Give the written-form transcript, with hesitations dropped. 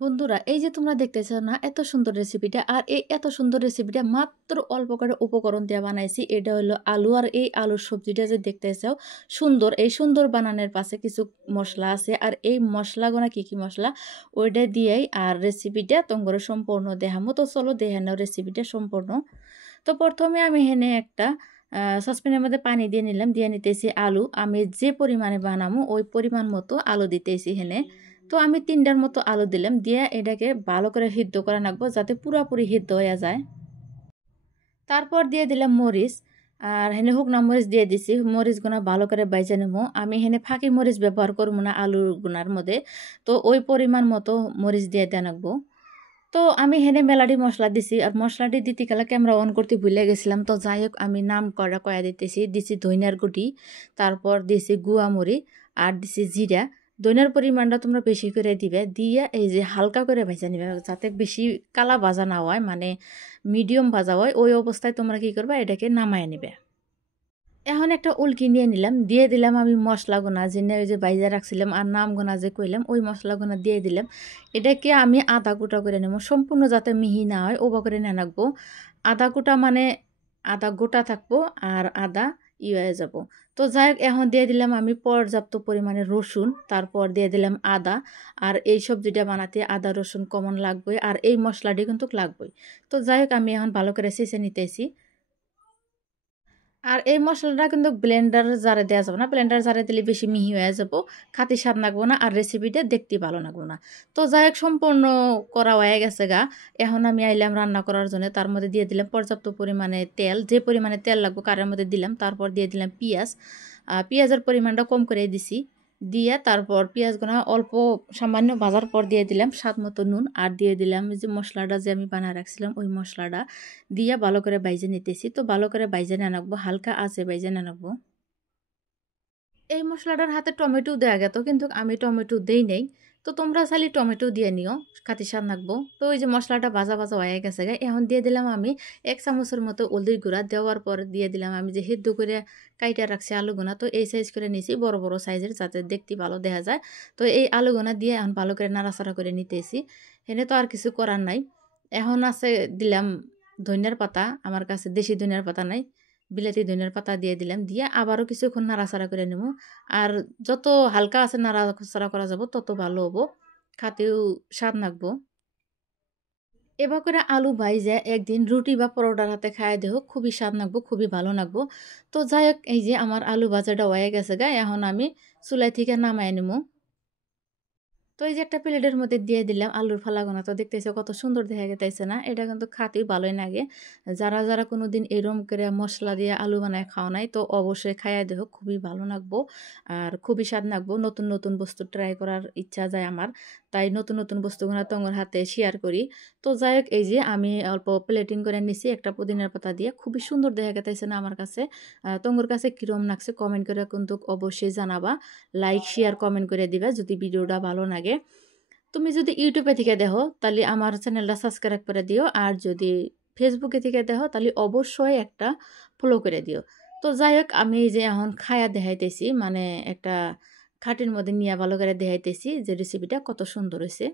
বন্ধুরা এই যে তোমরা দেখতেছো না এত সুন্দর রেসিপিটা আর এই এত সুন্দর রেসিপিটা মাত্র অল্প করে উপকরণ দিয়ে বানাইছি। এটা হলো আলু আর এই আলুর সবজিটা যে দেখতেছো সুন্দর, এই সুন্দর বানানোর পাশে কিছু মশলা আছে আর এই মশলাগুলো কি কি মশলা ওইটা দিয়েই আর রেসিপিটা তোমার সম্পূর্ণ দেখামো। তো চলো দেখে নাও রেসিপিটা সম্পূর্ণ। তো প্রথমে আমি এখানে একটা সসপ্যানের মধ্যে পানি দিয়ে নিলাম, দিয়ে নিতেছি আলু। আমি যে পরিমাণে বানাবো ওই পরিমাণ মতো আলু দিতেছি এখানে। তো আমি 3টার মতো আলু দিলাম, দিয়ে এটাকে ভালো করে সিদ্ধ করে রাখবো যাতে পুরোপুরি সিদ্ধ হয়ে যায়। তারপর দিয়ে দিলাম মরিচ, আর হেনে শুকনা মরিচ দিয়ে দিছি। মরিচগুনা ভালো করে বাইজে নেবো। আমি হেনে ফাঁকি মরিচ ব্যবহার করবো না আলুর গুনার মধ্যে, তো ওই পরিমাণ মতো মরিচ দিয়ে দেন রাখবো। তো আমি হেনে মেলাডি মশলা দিছি, আর মশলাটি দিতে গেলে ক্যামেরা অন করতে ভুলে গেছিলাম। তো যাই হোক আমি নাম কয়া দিতেছি। দিছি ধনিয়ার গুঁটি, তারপর দিছি গুয়ামরি, আর দিছি জিরা। ধনিয়ার পরিমাণটা তোমরা বেশি করে দিবে, দিয়ে এই যে হালকা করে ভেজে নিবে যাতে বেশি কালা ভাজা না হয়, মানে মিডিয়াম ভাজা হয়। ওই অবস্থায় তোমরা কি করবে, এটাকে নামায় নিবে। এখন একটা উল্কি নিয়ে নিলাম, দিয়ে দিলাম আমি মশলাগুনা যেনে ওই যে বাইজা রাখছিলাম আর নামগুনা যে কইলাম ওই মশলাগুনা দিয়ে দিলাম। এটাকে আমি আদা কুটা করে নেব, সম্পূর্ণ যাতে মিহি না হয় ওবা করে নিয়ে রাখবো। আদা কুটা মানে আদা গোটা থাকবো আর আদা হয়ে যাব। তো যাই হোক এখন দিয়ে দিলাম আমি পর্যাপ্ত পরিমাণে রসুন, তারপর দিয়ে দিলাম আদা। আর এই সবজিটা বানাতে আদা রসুন কমন লাগবে আর এই মশলাটি কিন্তু লাগবেই। তো যাই হোক আমি এখন ভালো করে ছেঁচে নিতেছি। আর এই মশলাটা কিন্তু ব্লেন্ডার জারে দেওয়া যাবে না, ব্লেন্ডার জারে দিলে বেশি মিহি হয়ে যাব, খাতে স্বাদ লাগবো না আর রেসিপিটা দেখতে ভালো লাগবো না। তো যাই হোক সম্পূর্ণ করা হয়ে গেছে গা। এখন আমি আইলাম রান্না করার জন্য, তার মধ্যে দিয়ে দিলাম পর্যাপ্ত পরিমাণে তেল, যে পরিমাণে তেল লাগবো কারের মধ্যে দিলাম। তারপর দিয়ে দিলাম পেঁয়াজ, পেঁয়াজের পরিমাণটা কম করে দিছি। দিয়ে তারপর পেঁয়াজগুলো অল্প সামান্য ভাজার পর দিয়ে দিলাম স্বাদ মতো নুন, আর দিয়ে দিলাম যে মশলাটা যে আমি বানিয়ে রাখছিলাম ওই মশলাটা দিয়ে ভালো করে বাইজে নিতেছি। তো ভালো করে বাইজে নিয়ে রাখবো, হালকা আছে বাইজে নিয়ে রাখবো। এই মশলাটার হাতে টমেটো দেওয়া গেত কিন্তু আমি টমেটো দেই নেই। তো তোমরা চাইলে টমেটো দিয়ে নিও, খাতি স্বাদ লাগবো। তো ওই যে মশলাটা ভাজা ভাজা হয়ে গেছে গে, এখন দিয়ে দিলাম আমি 1 চামচের মতো হলদির গুঁড়া। দেওয়ার পর দিয়ে দিলাম আমি যে সিদ্ধ করে কাইটা রাখছি আলুগুনা। তো এই সাইজ করে নিয়েছি, বড় বড় সাইজের, যাতে দেখতে ভালো দেখা যায়। তো এই আলুগুনা দিয়ে এখন ভালো করে নাড়াচাড়া করে নিতেছি। এনে তো আর কিছু করার নাই। এখন আছে দিলাম ধনিয়ার পাতা, আমার কাছে দেশি ধনিয়ার পাতা নাই, বিলাতি ধনিয়ার পাতা দিয়ে দিলাম। দিয়ে আবারও কিছুক্ষণ নাড়াচাড়া করে নেব। আর যত হালকা আছে নাড়াচাড়া করা যাব তত ভালো হবো, খাতেও স্বাদ লাগবো। এবার করে আলু ভাইজা একদিন রুটি বা পরোটার হাতে খায় দেহ, খুবই স্বাদ লাগবো, খুবই ভালো লাগবো। তো যাই হোক এই যে আমার আলু ভাজাটা হয়ে গেছে গা, এখন আমি চুলাই থেকে নামাই নেবো। তো এই যে একটা প্লেটের মধ্যে দিয়ে দিলাম আলুর ফালাগোনা। তো দেখতেছে কত সুন্দর দেখা গেতেছে না, এটা কিন্তু খাতেই ভালোই লাগে। যারা যারা কোনোদিন এরম করে মশলা দিয়ে আলু বানায় খাওয়া নাই তো অবশ্যই খাইয়া দেখো, খুবই ভালো লাগবো আর খুবই স্বাদ লাগবো। নতুন নতুন বস্তু ট্রাই করার ইচ্ছা যায় আমার, তাই নতুন নতুন বস্তুগুলো তোমার হাতে শেয়ার করি। তো যাই হোক এই যে আমি অল্প প্লেটিং করে নিছি একটা পুদিনার পাতা দিয়ে, খুবই সুন্দর দেখা গেতেছে না আমার কাছে। তোমার কাছে কিরম লাগছে কমেন্ট করে কিন্তু অবশ্যই জানাবা। লাইক শেয়ার কমেন্ট করে দিবা যদি ভিডিওটা ভালো লাগে। তুমি যদি ইউটিউবে থেকে দেখো তাহলে আমার চ্যানেলটা সাবস্ক্রাইব করে দিও, আর যদি ফেসবুকে থেকে দেখো তাহলে অবশ্যই একটা ফলো করে দিও। তো যাই হোক আমি এই যে এখন খায়া দেখাইতেছি, মানে একটা খাটির মধ্যে নিয়ে ভালো করে দেখাইতেছি যে রেসিপিটা কত সুন্দর হয়েছে।